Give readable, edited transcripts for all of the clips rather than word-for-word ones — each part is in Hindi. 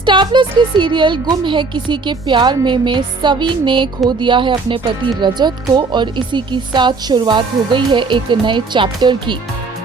स्टार प्लस के सीरियल गुम है किसी के प्यार में सवी ने खो दिया है अपने पति रजत को और इसी की साथ शुरुआत हो गई है एक नए चैप्टर की।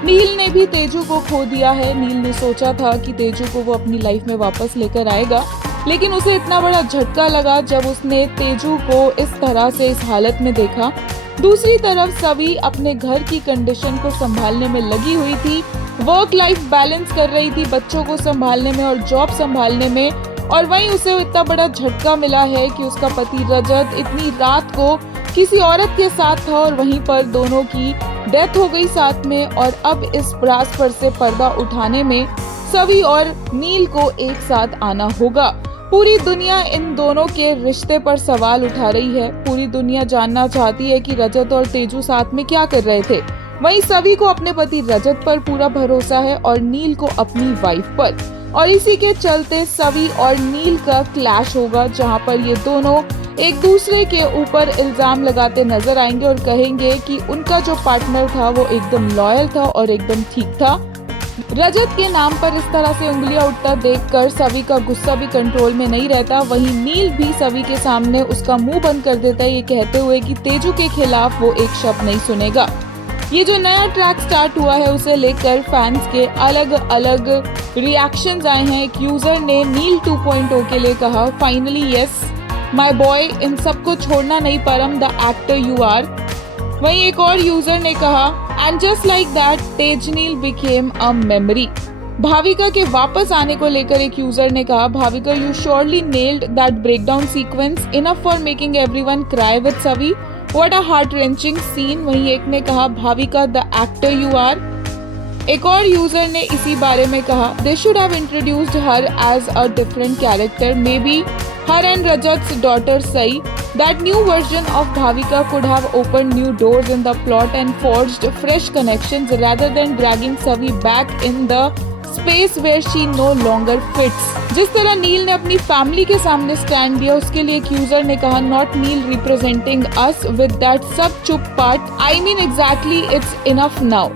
नील ने भी तेजू को खो दिया है। नील ने सोचा था कि तेजू को वो अपनी लाइफ में वापस लेकर आएगा, लेकिन उसे इतना बड़ा झटका लगा जब उसने तेजू को इस तरह से इस हालत में देखा। दूसरी तरफ सवी अपने घर की कंडीशन को संभालने में लगी हुई थी, वर्क लाइफ बैलेंस कर रही थी, बच्चों को संभालने में और जॉब संभालने में। और वहीं उसे इतना बड़ा झटका मिला है कि उसका पति रजत इतनी रात को किसी औरत के साथ था और वहीं पर दोनों की डेथ हो गई साथ में। और अब इस राज पर से पर्दा उठाने में सवी और नील को एक साथ आना होगा। पूरी दुनिया इन दोनों के रिश्ते पर सवाल उठा रही है। पूरी दुनिया जानना चाहती है कि रजत और तेजू साथ में क्या कर रहे थे। वहीं सवी को अपने पति रजत पर पूरा भरोसा है और नील को अपनी वाइफ पर। और इसी के चलते सवी और नील का क्लैश होगा, जहां पर ये दोनों एक दूसरे के ऊपर इल्जाम लगाते नजर आएंगे और कहेंगे कि उनका जो पार्टनर था वो एकदम लॉयल था और एकदम ठीक था। रजत के नाम पर इस तरह से उंगलियां उठता देखकर सवी का गुस्सा भी कंट्रोल में नहीं रहता। वहीं नील भी सवी के सामने उसका मुंह बंद कर देता है, ये कहते हुए कि तेजू के खिलाफ वो एक शब्द नहीं सुनेगा। ये जो नया ट्रैक स्टार्ट हुआ है उसे लेकर फैंस के अलग अलग रिएक्शंस आए हैं। एक यूजर ने नील 2.0 के लिए कहा, फाइनली यस माय बॉय, इन सबको छोड़ना नहीं परम, द एक्टर यू आर। वहीं एक और यूजर ने कहा, and just like that Tejneel became a memory. Bhavika के वापस आने को लेकर एक यूजर ने कहा, Bhavika you surely nailed that breakdown sequence, enough for making everyone cry with Savi, what a heart wrenching scene. वहीं एक ने कहा, Bhavika the actor you are. एक और यूजर ने इसी बारे में कहा, they should have introduced her as a different character, maybe her and Rajat's daughter Sai. That new version of Bhavika could have opened new doors in the plot and forged fresh connections rather than dragging Savi back in the space where she no longer fits. जिस तरह नील ने अपनी फैमिली के सामने स्टैंड दिया, उसके लिए एक यूजर ने कहा, not Neil representing us with that सब चुप part. I mean exactly, it's enough now.